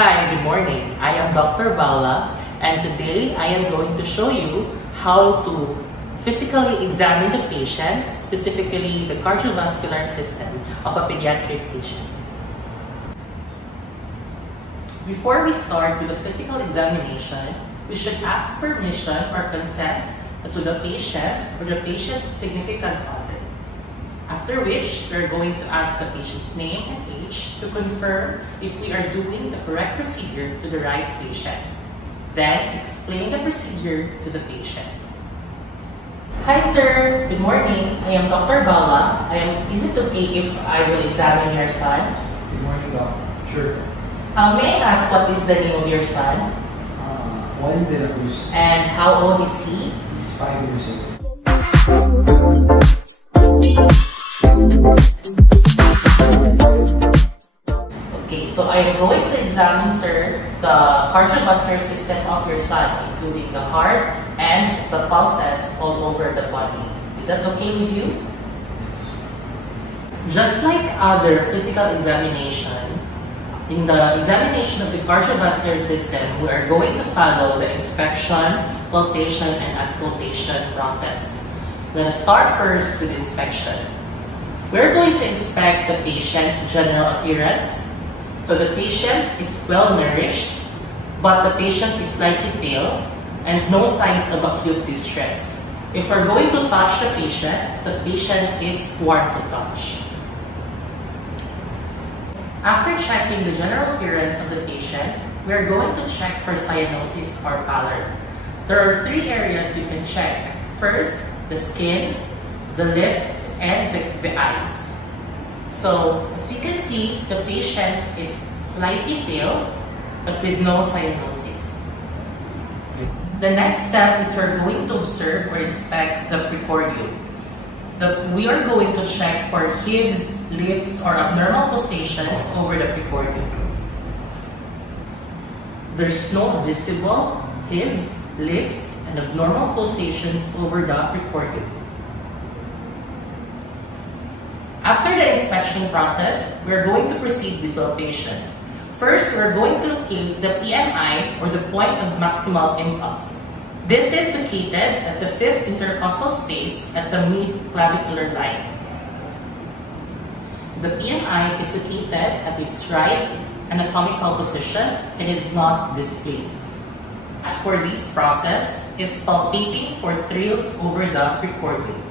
Hi, good morning. I am Dr. Bala, and today I am going to show you how to physically examine the patient, specifically the cardiovascular system of a pediatric patient. Before we start with the physical examination, we should ask permission or consent to the patient or the patient's significant other. After which, we are going to ask the patient's name and age to confirm if we are doing the correct procedure to the right patient. Then, explain the procedure to the patient. Hi sir, good morning. I am Dr. Bala. Is it okay if I will examine your son? Good morning, Doc. Sure. May I ask what is the name of your son? Juan de la Cruz. And how old is he? He's 5 years old. Okay, so I am going to examine, sir, the cardiovascular system of your son, including the heart and the pulses all over the body. Is that okay with you? Yes. Just like other physical examination, in the examination of the cardiovascular system, we are going to follow the inspection, palpation, and auscultation process. Let us start first with inspection. We're going to inspect the patient's general appearance. So the patient is well nourished, but the patient is slightly pale and no signs of acute distress. If we're going to touch the patient is warm to touch. After checking the general appearance of the patient, we are going to check for cyanosis or pallor. There are 3 areas you can check. First, the skin, the lips, and the eyes. So, as you can see, the patient is slightly pale, but with no cyanosis. The next step is we're going to observe or inspect the precordium. We are going to check for hives, lifts, or abnormal pulsations over the precordium. There's no visible hives, lifts, and abnormal pulsations over the precordium. After the inspection process, we're going to proceed with palpation. First, we're going to locate the PMI, or the point of maximal impulse. This is located at the 5th intercostal space at the mid-clavicular line. The PMI is located at its right anatomical position and is not displaced. For this process is palpating for thrills over the precordium.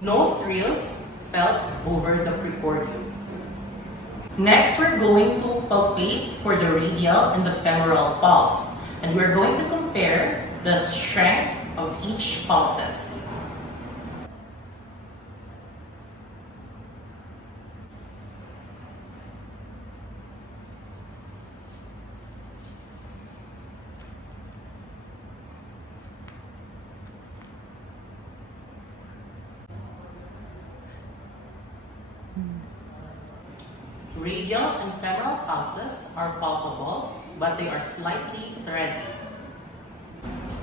No thrills felt over the precordium. Next, we're going to palpate for the radial and the femoral pulse, and we're going to compare the strength of each pulses. Radial and femoral pulses are palpable, but they are slightly thready.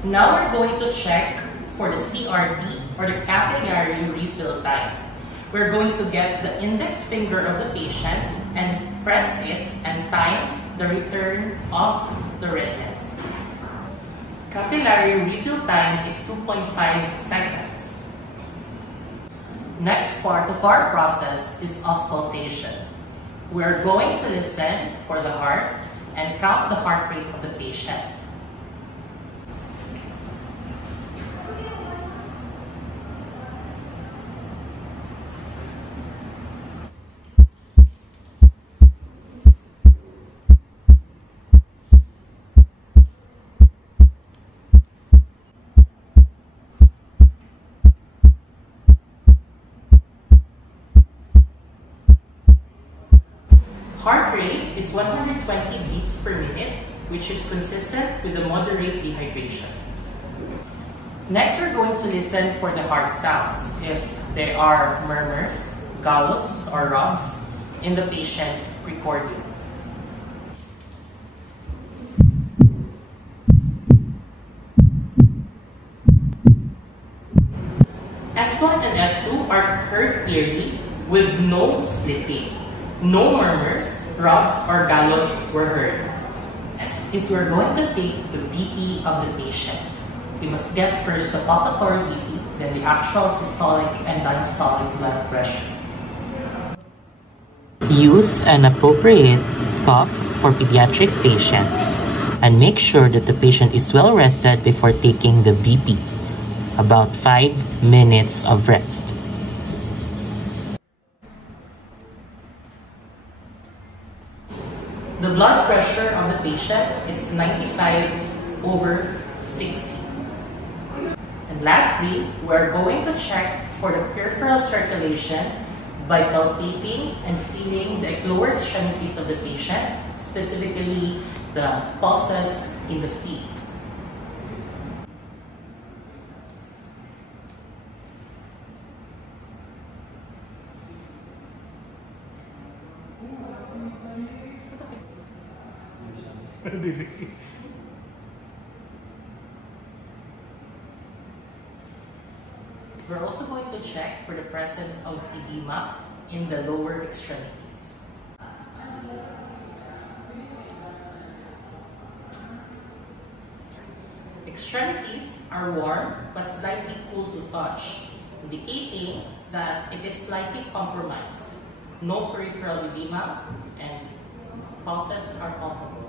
Now we're going to check for the CRT, or the capillary refill time. We're going to get the index finger of the patient and press it and time the return of the redness. Capillary refill time is 2.5 seconds. Next part of our process is auscultation. We're going to listen for the heart and count the heart rate of the patient. Heart rate is 120 beats per minute, which is consistent with the moderate dehydration. Next, we're going to listen for the heart sounds, if there are murmurs, gallops, or rubs in the patient's precordium. S2 are heard clearly with no splitting. No murmurs, rubs, or gallops were heard. Is we're going to take the BP of the patient. We must get first the palpatory BP, then the actual systolic and diastolic blood pressure. Use an appropriate cuff for pediatric patients and make sure that the patient is well rested before taking the BP. About 5 minutes of rest. The blood pressure of the patient is 95/60. And lastly, we're going to check for the peripheral circulation by palpating and feeling the lower extremities of the patient, specifically the pulses in the feet. We're also going to check for the presence of edema in the lower extremities. Extremities are warm but slightly cool to touch, indicating that it is slightly compromised. No peripheral edema and pulses are palpable.